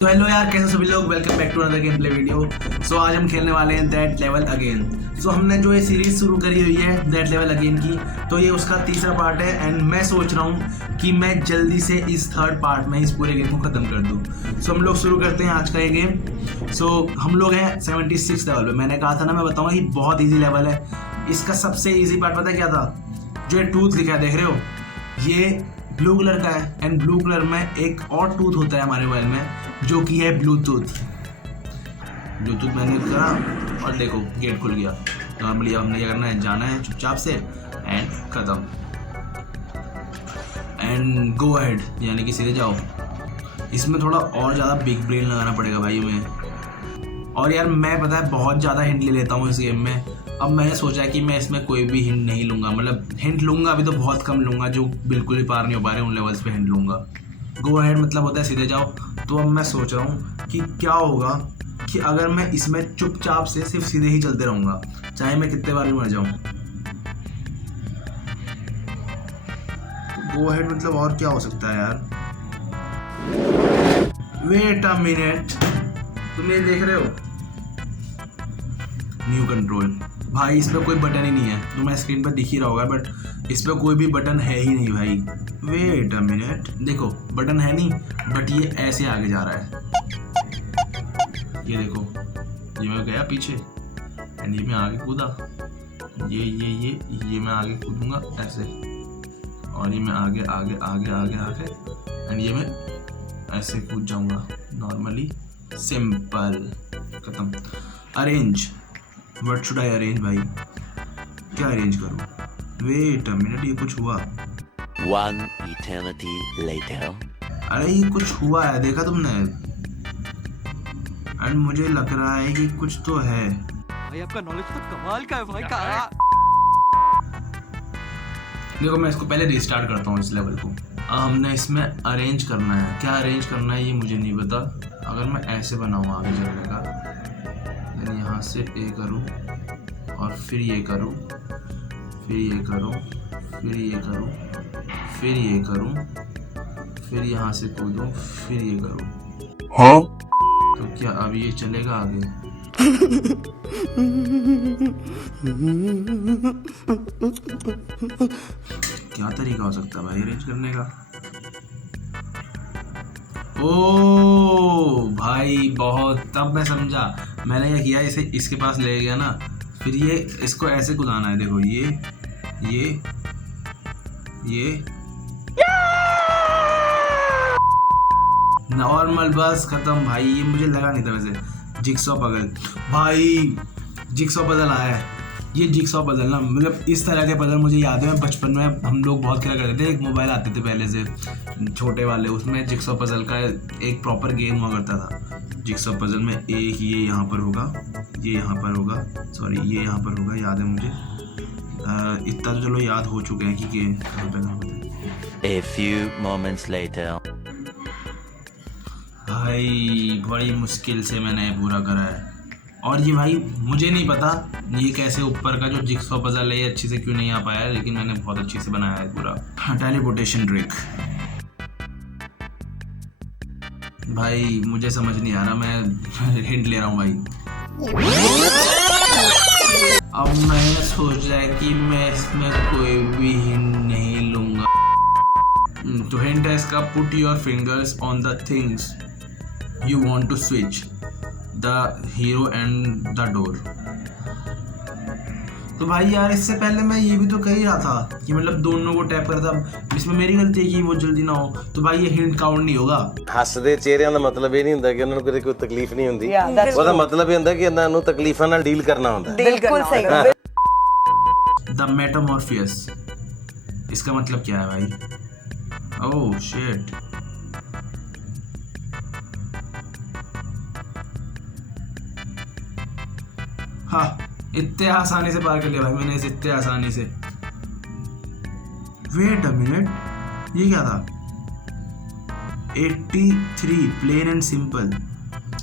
तो हेलो यार, कैसे सभी लोग, welcome back to another game play video. So आज हम खेलने वाले हैं दैट लेवल अगेन। सो हमने जो ये सीरीज शुरू करी हुई है दैट लेवल अगेन की, तो ये उसका तीसरा पार्ट है एंड मैं सोच रहा हूँ कि मैं जल्दी से इस थर्ड पार्ट में इस पूरे गेम को ख़त्म कर दूँ। सो हम लोग शुरू करते हैं आज का ये गेम। सो हम लोग हैं 76 लेवल पे। मैंने कहा था ना, मैं बताऊँगा कि बहुत ईजी लेवल है। इसका सबसे ईजी पार्ट पता है क्या था? जो ये टूथ लिखा है देख रहे हो, ये ब्लू कलर का है एंड ब्लू कलर में एक और टूथ होता है हमारे मोबाइल में जो कि है ब्लूटूथ। मैंने करा और देखो गेट खुल गया। नॉर्मली हमने क्या करना है, जाना है चुपचाप से एंड खत्म एंड गो अहेड, यानी कि सीधे जाओ। इसमें थोड़ा और ज़्यादा बिग ब्रेन लगाना पड़ेगा भाई हमें। और यार मैं पता है बहुत ज़्यादा हिंट ले लेता हूँ इस गेम में। अब मैंने सोचा है कि मैं इसमें कोई भी हिंट नहीं लूँगा, मतलब हिंट लूँगा अभी तो बहुत कम लूँगा, जो बिल्कुल ही पार नहीं हो पा रहे उन लेवल्स पे हिंट लूँगा। गो अहेड मतलब होता है सीधे जाओ। तो अब मैं सोच रहा हूँ कि क्या होगा कि अगर मैं इसमें चुपचाप से सिर्फ सीधे ही चलते रहूँगा, चाहे मैं कितने बार भी मर जाऊँ। गो अहेड मतलब और क्या हो सकता है यार? वेट अ मिनट, तुम ये देख रहे हो न्यू कंट्रोल? भाई इस पर कोई बटन ही नहीं है, तुम्हें स्क्रीन पर दिख ही रहा होगा, बट इस पर कोई भी बटन है ही नहीं भाई। वेट अ मिनट, देखो बटन है नहीं, बट ये ऐसे आगे जा रहा है। ये देखो, ये मैं गया पीछे एंड ये मैं आगे कूदा। ये मैं आगे कूदूंगा ऐसे, और ये मैं आगे आगे आगे आगे आगे एंड ये मैं ऐसे कूद जाऊंगा नॉर्मली। सिंपल, खत्म। Arrange, what should I arrange भाई? क्या अरेंज करूँ? वेट अ मिनट, ये कुछ हुआ। One eternity later. अरे ये कुछ हुआ है, देखा तुमने? एंड मुझे लग रहा है कि कुछ तो है। भाई आपका नॉलेज तो कमाल का है भाई का। देखो मैं इसको पहले रिस्टार्ट करता हूँ इस लेवल को। हमने इसमें अरेंज करना है, क्या अरेंज करना है ये मुझे नहीं पता। अगर मैं ऐसे बनाऊँ आगे चलने का, यानी यहाँ से ए करूँ और फिर ये करूँ, फिर ये करूँ, फिर ये करूँ, फिर ये करूँ, फिर यहाँ से कूदूँ, फिर ये करूँ। हाँ? तो क्या अब ये चलेगा आगे? क्या तरीका हो सकता है भाई अरेंज करने का? ओ भाई बहुत, तब मैं समझा। मैंने क्या किया, इसे इसके पास ले गया ना, फिर ये इसको ऐसे कुदाना है। देखो ये नॉर्मल, बस खत्म भाई। ये मुझे लगा नहीं था वैसे। जिक्सॉ पजल भाई, जिक्सॉ पजल आया है। ये जिक्सॉ पजल ना, मतलब इस तरह के पजल मुझे याद है, बचपन में हम लोग बहुत खेला करते थे। एक मोबाइल आते थे पहले से छोटे वाले, उसमें जिक्सॉ पजल का एक प्रॉपर गेम हुआ करता था। जिक्सॉ पजल में एक ये यहाँ पर होगा, ये यहाँ पर होगा, सॉरी ये यहाँ पर होगा, याद है मुझे। इतना तो चलो याद हो चुके हैं कि कहाँ पे। A few moments later. भाई बड़ी मुश्किल से मैंने पूरा करा है। और ये भाई मुझे नहीं पता ये कैसे ऊपर का जो जिक्सॉ पजल है ये अच्छे से क्यों नहीं आ पाया है, लेकिन मैंने बहुत अच्छे से बनाया है पूरा। टेलीपोर्टेशन ट्रिक भाई मुझे समझ नहीं आ रहा, मैं हिंट ले रहा हूँ भाई। अब मैंने सोचा है कि मैं इसमें कोई भी हिंट नहीं लूँगा। तो हिंट है इसका, put your fingers on the things you want to switch the hero and the door। तो भाई यार इससे पहले मैं ये भी तो कह ही रहा था कि मतलब दोनों को टैप करता, इसमें मेरी गलती है कि वो जल्दी ना हो, तो भाई ये हिंट काउंट नहीं होगा। ਹੱਸਦੇ ਚਿਹਰਿਆਂ ਦਾ ਮਤਲਬ ਇਹ ਨਹੀਂ ਹੁੰਦਾ ਕਿ ਉਹਨਾਂ ਨੂੰ ਕਦੇ ਕੋਈ ਤਕਲੀਫ ਨਹੀਂ ਹੁੰਦੀ। ਉਹਦਾ ਮਤਲਬ ਇਹ ਹੁੰਦਾ ਕਿ ਇਹਨਾਂ ਨੂੰ ਤਕਲੀਫਾਂ ਨਾਲ ਡੀਲ ਕਰਨਾ ਹੁੰਦਾ। बिल्कुल सही। द मेटामॉर्फियस, इसका मतलब क्या है भाई? ओह शिट, हाँ इतने आसानी से पार कर लिया भाई मैंने इसे, इतने आसानी से। वेट अ मिनट, ये क्या था? 83 प्लेन एंड सिंपल।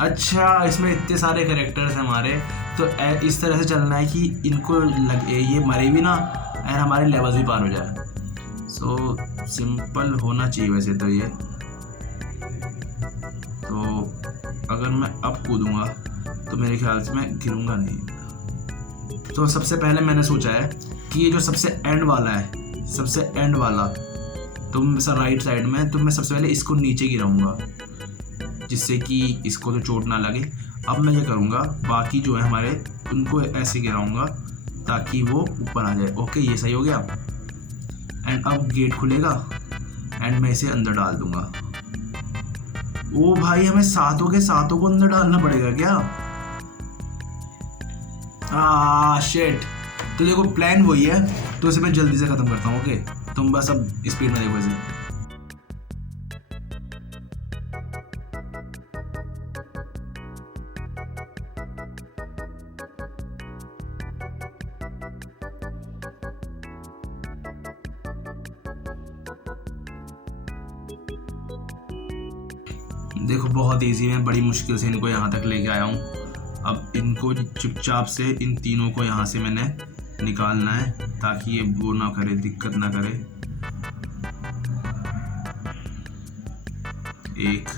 अच्छा इसमें इतने सारे कैरेक्टर्स हैं हमारे, तो इस तरह से चलना है कि इनको लगे ये मरे भी ना और हमारे लेवल्स भी पार हो जाए। सो सिंपल होना चाहिए वैसे तो ये। तो तो अगर मैं अब कूदूंगा तो मेरे ख्याल से मैं गिरूंगा नहीं। तो सबसे पहले मैंने सोचा है कि ये जो सबसे एंड वाला है, सबसे एंड वाला तुम राइट साइड में, तो मैं सबसे पहले इसको नीचे गिराऊंगा जिससे कि इसको तो चोट ना लगे। अब मैं ये करूँगा, बाकी जो है हमारे उनको ऐसे गिराऊंगा ताकि वो ऊपर आ जाए। ओके, ये सही हो गया। एंड अब गेट खुलेगा एंड मैं इसे अंदर डाल दूंगा। ओ भाई, हमें सातों के सातों को अंदर डालना पड़ेगा क्या? शिट। तो देखो प्लान वही है, तो इसे मैं जल्दी से ख़त्म करता हूँ। ओके, तुम बस अब स्पीड में देखो इसे। देखो बहुत इजी है, बड़ी मुश्किल से इनको यहाँ तक लेके आया हूँ। अब इनको चुपचाप से इन तीनों को यहाँ से मैंने निकालना है ताकि ये वो ना करे, दिक्कत ना करे। एक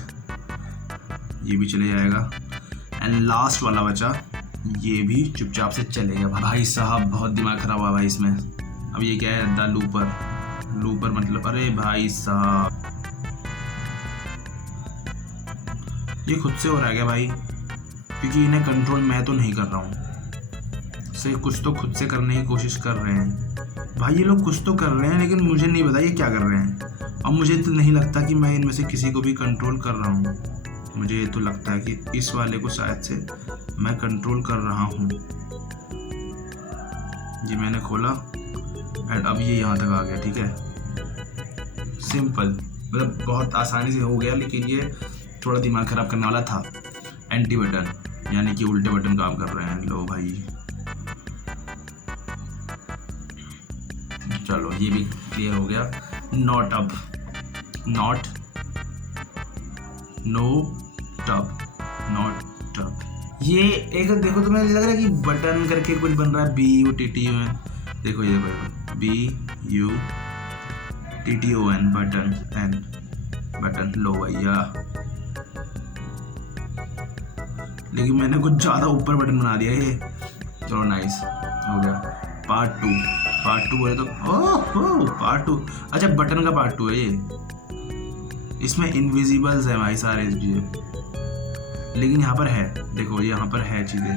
ये भी चले जाएगा एंड लास्ट वाला बचा, ये भी चुपचाप से चलेगा। भाई साहब बहुत दिमाग खराब हुआ भाई इसमें। अब ये क्या है? The looper. लूपर मतलब, अरे भाई साहब ये खुद से हो रहा है क्या भाई? क्योंकि इन्हें कंट्रोल मैं तो नहीं कर रहा हूँ, से कुछ तो खुद से करने की कोशिश कर रहे हैं। भाई ये लोग कुछ तो कर रहे हैं लेकिन मुझे नहीं पता ये क्या कर रहे हैं। अब मुझे तो नहीं लगता कि मैं इनमें से किसी को भी कंट्रोल कर रहा हूँ। मुझे ये तो लगता है कि इस वाले को शायद से मैं कंट्रोल कर रहा हूँ। ये मैंने खोला एंड अब ये यहाँ तक आ गया। ठीक है, सिंपल, मतलब बहुत आसानी से हो गया, लेकिन ये थोड़ा दिमाग ख़राब करने वाला था। एंटी बटन यानी कि उल्टे बटन काम कर रहे हैं। लो भाई, चलो ये भी क्लियर हो गया। Not up, not, no tub, not tub. ये एक देखो, तुम्हें लग रहा है कि बटन करके कुछ बन रहा है, BUTTON। देखो ये देखो, BUTTON, बटन एंड बटन। लो भैया, लेकिन मैंने कुछ ज़्यादा ऊपर बटन बना दिया ये। चलो नाइस हो गया। पार्ट टू है तो ओह पार्ट 2। अच्छा, बटन का पार्ट 2 है ये। इसमें इनविजिबल्स है भाई सारे चीज़ें, लेकिन यहाँ पर है, देखो यहाँ पर है चीज़ें,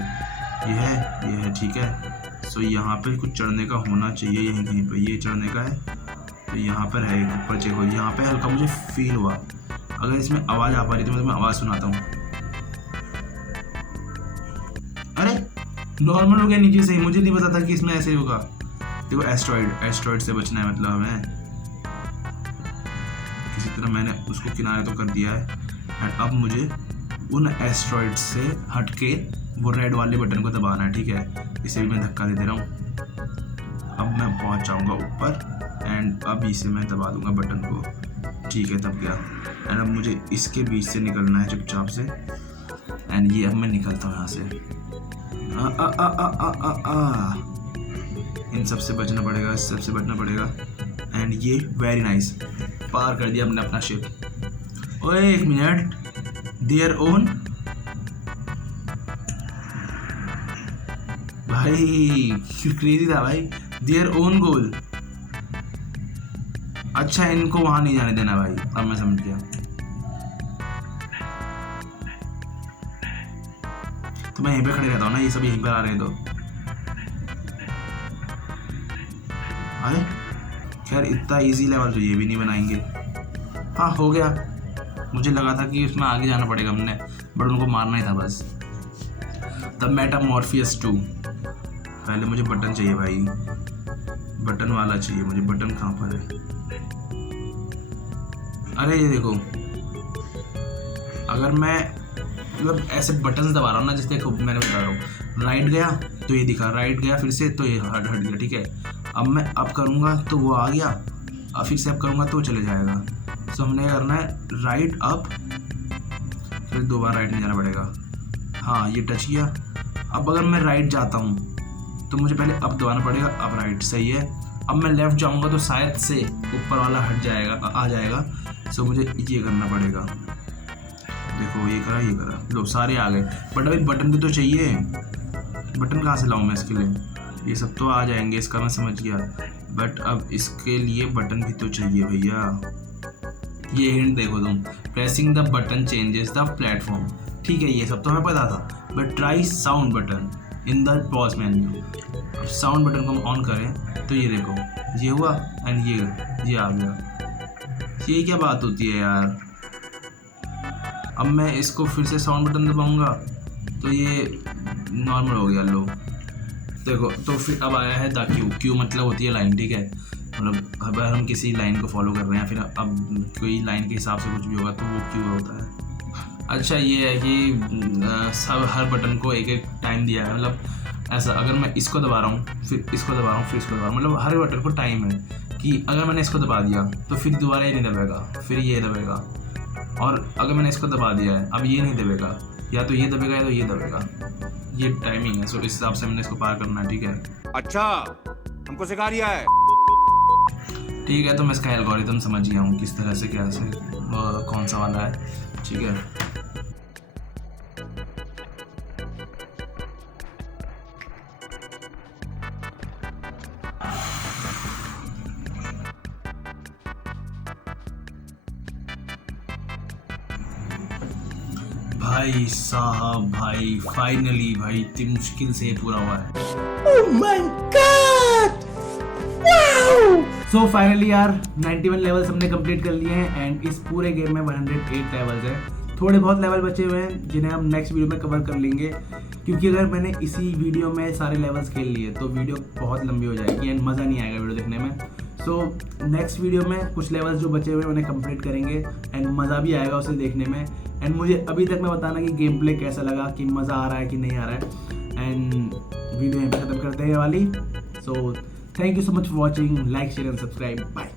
ये है ठीक है। सो यहाँ पे कुछ चढ़ने का होना चाहिए, यहीं कहीं पर ये चढ़ने का है। तो यहाँ पर है एक ऊपर, चेक हो, यहाँ पे हल्का मुझे फील हुआ। अगर इसमें आवाज़ आ पा रही तो मैं तुम्हें आवाज़ सुनाता हूँ। अरे नॉर्मल हो गया नीचे से ही, मुझे नहीं पता था कि इसमें ऐसे होगा। देखो एस्ट्रॉइड से बचना है, मतलब हमें किसी तरह मैंने उसको किनारे तो कर दिया है। एंड अब मुझे उन एस्ट्रॉइड से हट के वो रेड वाले बटन को दबाना है। ठीक है, इसे भी मैं धक्का दे रहा हूँ। अब मैं पहुँच जाऊँगा ऊपर एंड अब इसे मैं दबा दूँगा बटन को। ठीक है, दब गया। एंड अब मुझे इसके बीच से निकलना है चुपचाप से। एंड ये अब मैं निकलता हूँ यहाँ से। इन सब से बचना पड़ेगा, इस सब से बचना पड़ेगा। एंड ये वेरी नाइस, पार कर दिया हमने अपना शिप। ओए एक मिनट, देयर ओन भाई, क्रेजी था भाई। Their own goal. अच्छा, इनको वहां नहीं जाने देना भाई, अब मैं समझ गया। तो मैं यहीं पे खड़े रहता हूँ ना, ये सब यहीं पर आ रहे हैं। तो अरे खैर इतना इजी लेवल तो ये भी नहीं बनाएंगे। हाँ हो गया, मुझे लगा था कि उसमें आगे जाना पड़ेगा हमने, बट उनको मारना ही था बस। द मेटामॉर्फियस 2। पहले मुझे बटन चाहिए भाई, बटन वाला चाहिए मुझे। बटन कहाँ पर है? अरे ये देखो, अगर मैं मतलब ऐसे बटन दबा रहा हूँ ना, जैसे देखो मैंने बता रहा हूँ, राइट गया तो ये दिखा, राइट गया फिर से तो ये हट गया। ठीक है, अब मैं अप करूँगा तो वो आ गया, अब फिर से अप करूँगा तो चले जाएगा। सो हमने करना है राइट अप, फिर दोबारा राइट नहीं जाना पड़ेगा। हाँ ये टच किया। अब अगर मैं राइट जाता हूँ तो मुझे पहले अप दबाना पड़ेगा, अब राइट सही है। अब मैं लेफ़्ट जाऊँगा तो शायद से ऊपर वाला हट जाएगा, आ जाएगा। सो मुझे ये करना पड़ेगा, देखो ये करा, लो सारे आ गए। बट अभी बटन भी तो चाहिए, बटन कहाँ से लाऊं मैं इसके लिए? ये सब तो आ जाएंगे, इसका मैं समझ गया, बट अब इसके लिए बटन भी तो चाहिए भैया। ये हिंट देखो तुम, pressing the button changes the platform. ठीक है, ये सब तो हमें पता था, but try sound button in the pause menu. अब साउंड बटन को हम ऑन करें तो ये देखो, ये हुआ एंड ये आ गया। ये क्या बात होती है यार? अब मैं इसको फिर से साउंड बटन दबाऊंगा तो ये नॉर्मल हो गया। लो देखो, तो फिर अब आया है द क्यू मतलब होती है लाइन, ठीक है। मतलब अगर हम किसी लाइन को फॉलो कर रहे हैं, फिर अब कोई लाइन के हिसाब से कुछ भी होगा तो वो क्यू होता है। अच्छा ये है कि सब हर बटन को एक एक टाइम दिया है, मतलब ऐसा अगर मैं इसको दबा रहा हूँ, फिर इसको दबा रहा हूँ, फिर इसको दबा रहा हूँ, मतलब हर बटन को टाइम है कि अगर मैंने इसको दबा दिया तो फिर दोबारा ये नहीं दबेगा, फिर ये दबेगा, और अगर मैंने इसको दबा दिया है अब ये नहीं दबेगा, या तो ये दबेगा या तो ये दबेगा। ये टाइमिंग है, सो इस हिसाब से मैंने इसको पार करना है, ठीक है। अच्छा, हमको सिखा रिया है। ठीक है, तो मैं इसका एल्गोरिथम समझ गया हूँ किस तरह से कैसे कौन सा वाला है, ठीक है। भाई साहब, भाई फाइनली भाई इतनी मुश्किल से पूरा हुआ है। Oh my God, wow! So finally यार 91 लेवल्स हमने कंप्लीट कर लिए हैं एंड इस पूरे गेम में 108 लेवल्स हैं। थोड़े बहुत लेवल बचे हुए हैं जिन्हें हम नेक्स्ट वीडियो में कवर कर लेंगे, क्योंकि अगर मैंने इसी वीडियो में सारे लेवल्स खेल लिए तो वीडियो बहुत लंबी हो जाएगी एंड मज़ा नहीं आएगा वीडियो देखने में। सो नेक्स्ट वीडियो में कुछ लेवल्स जो बचे हुए हैं उन्हें कंप्लीट करेंगे एंड मज़ा भी आएगा उसे देखने में। एंड मुझे अभी तक मैं बताना कि गेम प्ले कैसा लगा, कि मज़ा आ रहा है कि नहीं आ रहा है। एंड वीडियो यहीं पर ख़त्म करते हैं ये वाली। So thank you so much for watching, like share and subscribe, bye.